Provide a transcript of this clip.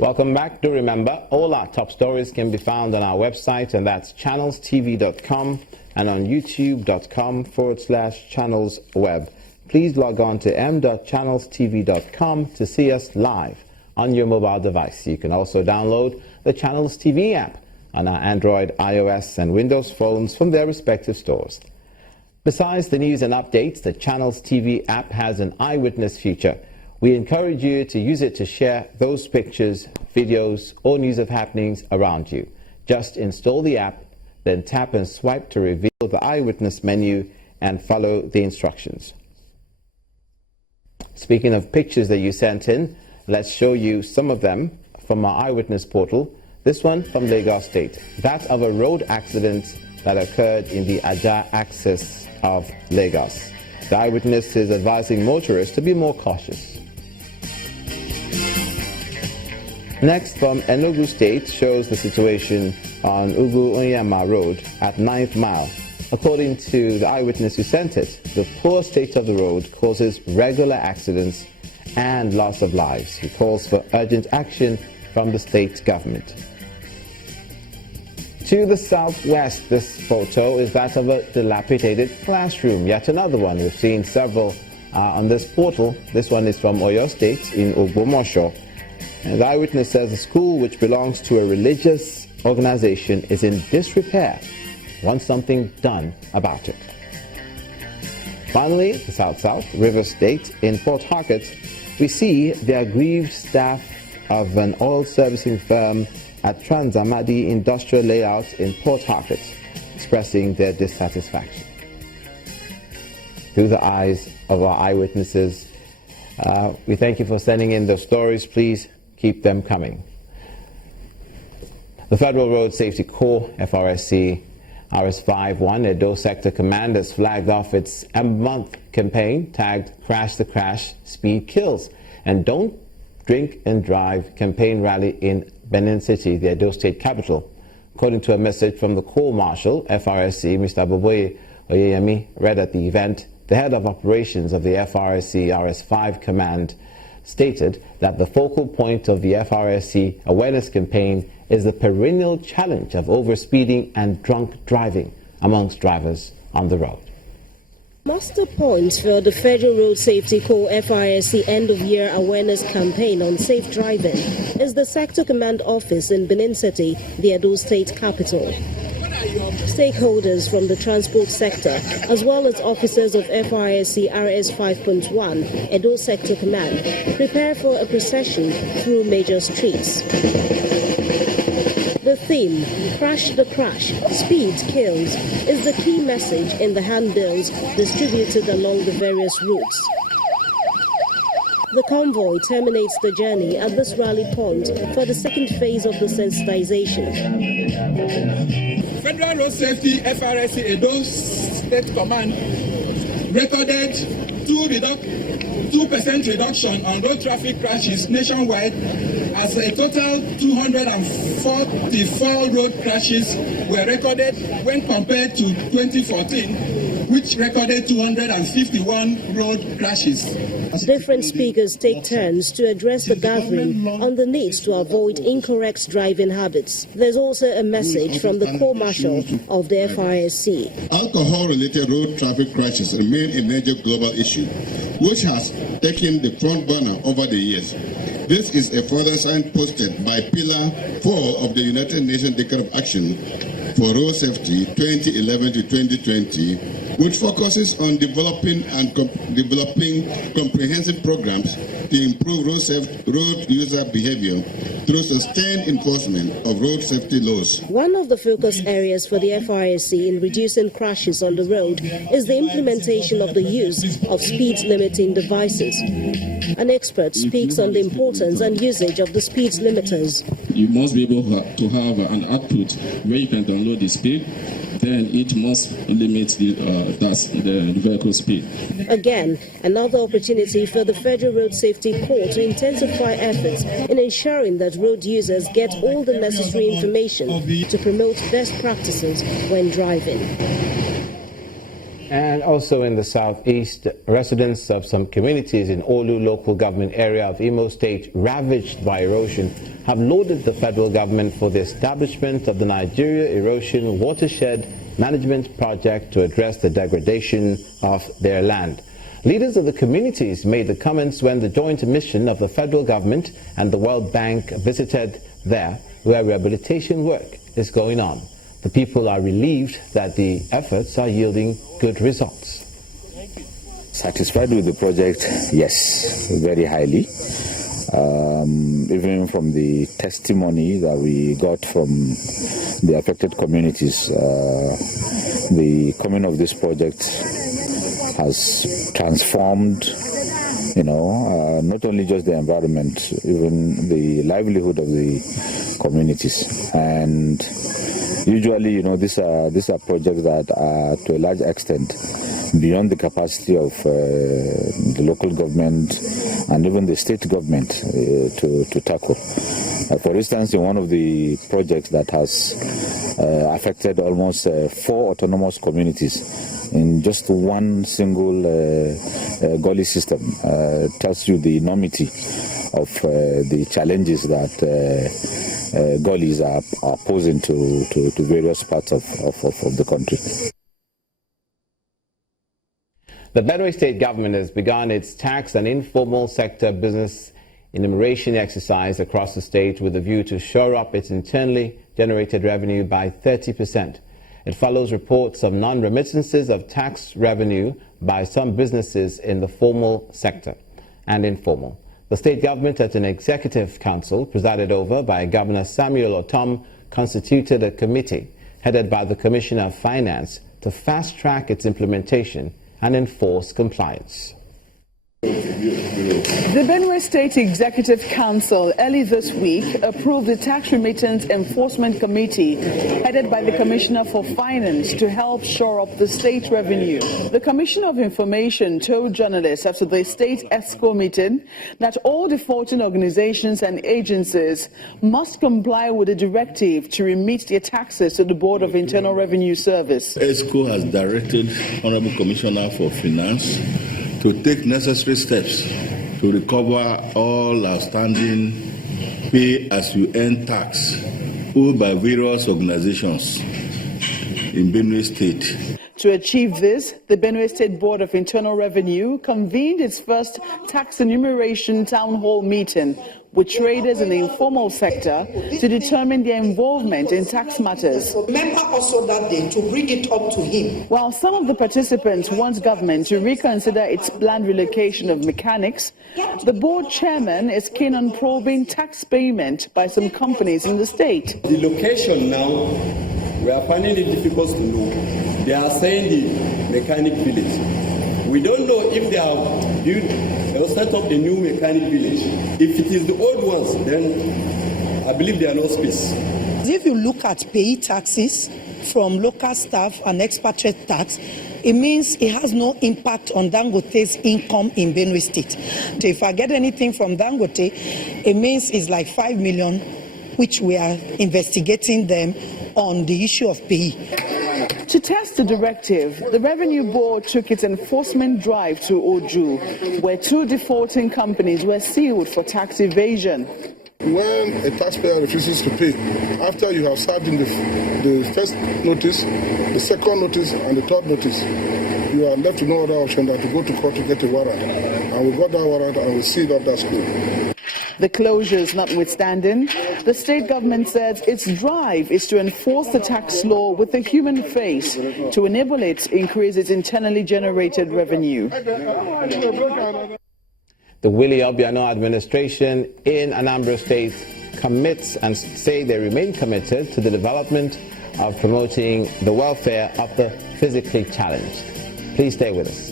Welcome back. Do remember, all our top stories can be found on our website, and that's channelstv.com, and on youtube.com/channelsweb. Please log on to m.channelstv.com to see us live on your mobile device. You can also download the Channels TV app on our Android, iOS, and Windows phones from their respective stores. Besides the news and updates, the Channels TV app has an eyewitness feature. We encourage you to use it to share those pictures, videos, or news of happenings around you. Just install the app, then tap and swipe to reveal the eyewitness menu and follow the instructions. Speaking of pictures that you sent in, let's show you some of them from our eyewitness portal. This one from Lagos State. That of a road accident that occurred in the Ajah axis of Lagos. The eyewitness is advising motorists to be more cautious. Next, from Enugu State, shows the situation on Ugu Onyema Road at 9th Mile. According to the eyewitness who sent it, the poor state of the road causes regular accidents and loss of lives. He calls for urgent action from the state government. To the southwest, this photo is that of a dilapidated classroom. Yet another one. We've seen several on this portal. This one is from Oyo State in Ogbomosho. And the eyewitness says the school, which belongs to a religious organization, is in disrepair. Wants something done about it. Finally, the South-South, River State in Port Harcourt, we see the aggrieved staff of an oil servicing firm at Trans-Amadi Industrial Layout in Port Harcourt expressing their dissatisfaction. Through the eyes of our eyewitnesses, we thank you for sending in those stories. Please keep them coming. The Federal Road Safety Corps, FRSC, RS51, Edo Sector Command has flagged off its month campaign tagged Crash the Crash, Speed Kills, and Don't Drink and Drive campaign rally in Benin City, the Edo State capital. According to a message from the Corps Marshal, FRSC, Mr. Boboye Oyeyemi, read at the event, the head of operations of the FRSC RS5 Command stated that the focal point of the FRSC awareness campaign is the perennial challenge of overspeeding and drunk driving amongst drivers on the road. Master points for the Federal Road Safety Corps FRSC end-of-year awareness campaign on safe driving is the Sector Command Office in Benin City, the Edo State capital. Stakeholders from the transport sector, as well as officers of FRSC RS 5.1 Edo Sector Command, prepare for a procession through major streets. The theme, Crash the Crash, Speed Kills, is the key message in the handbills distributed along the various routes. The convoy terminates the journey at this rally point for the second phase of the sensitization. Federal Road Safety FRSC Edo State Command recorded 2% reduction on road traffic crashes nationwide, as a total 244 road crashes were recorded when compared to 2014, which recorded 251 road crashes. Different speakers take turns to address the gathering on the need to avoid incorrect driving habits. There's also a message from the Corps Marshal of the FRSC. Alcohol-related road traffic crashes remain a major global issue, which has taken the front burner over the years. This is a further sign posted by Pillar 4 of the United Nations Decade of Action for Road Safety 2011 to 2020, which focuses on developing comprehensive programs to improve road user behavior through sustained enforcement of road safety laws. One of the focus areas for the FRSC in reducing crashes on the road is the implementation of the use of speed limiting devices. An expert speaks on the importance and usage of the speed limiters. You must be able to have an output where you can download the speed, then it must limit the vehicle speed. Again, another opportunity for the Federal Road Safety Corps to intensify efforts in ensuring that road users get all the necessary information to promote best practices when driving. And also in the southeast, residents of some communities in Olu local government area of Imo State ravaged by erosion have lauded the federal government for the establishment of the Nigeria Erosion Watershed Management Project to address the degradation of their land. Leaders of the communities made the comments when the joint mission of the federal government and the World Bank visited there, where rehabilitation work is going on. The people are relieved that the efforts are yielding good results. Satisfied with the project? Yes, very highly. Even from the testimony that we got from the affected communities, the coming of this project has transformed, not only just the environment, even the livelihood of the communities. And usually, these are projects that are to a large extent beyond the capacity of the local government and even the state government to tackle. For instance, in one of the projects that has affected almost 4 autonomous communities in just one single gully system, tells you the enormity of the challenges that gullies are posing to various parts of the country. The Benue State government has begun its tax and informal sector business enumeration exercise across the state with a view to shore up its internally generated revenue by 30%. It follows reports of non-remittances of tax revenue by some businesses in the formal sector and informal. The state government at an executive council presided over by Governor Samuel Otom constituted a committee headed by the Commissioner of Finance to fast-track its implementation and enforce compliance. The Benue State Executive Council early this week approved the Tax Remittance Enforcement Committee headed by the Commissioner for Finance to help shore up the state revenue. The Commissioner of Information told journalists after the state ESCO meeting that all defaulting organizations and agencies must comply with the directive to remit their taxes to the Board of Internal Revenue Service. ESCO has directed Honorable Commissioner for Finance to take necessary steps to recover all outstanding pay-as-you-earn tax owed by various organizations in Benue State. To achieve this, the Benue State Board of Internal Revenue convened its first tax enumeration town hall meeting with traders in the informal sector to determine their involvement in tax matters. Remember also that day to bring it up to him. While some of the participants want government to reconsider its planned relocation of mechanics, the board chairman is keen on probing tax payment by some companies in the state. The location now, we are finding it difficult to know. They are saying the mechanic village. We don't know if they have built or set up a new mechanic village. If it is the old ones, then I believe there are no space. If you look at pay taxes from local staff and expatriate tax, it means it has no impact on Dangote's income in Benue State. So if I get anything from Dangote, it means it's like 5 million, which we are investigating them on the issue of pay. To test the directive, the Revenue Board took its enforcement drive to Oju, where 2 defaulting companies were sealed for tax evasion. When a taxpayer refuses to pay, after you have served in the first notice, the second notice, and the third notice, you are left with no other option than to go to court to get a warrant. And we got that warrant and we sealed up that school. The closures notwithstanding, the state government says its drive is to enforce the tax law with a human face to enable it to increase its internally generated revenue. The Willie Obiano administration in Anambra State commits and say they remain committed to the development of promoting the welfare of the physically challenged. Please stay with us.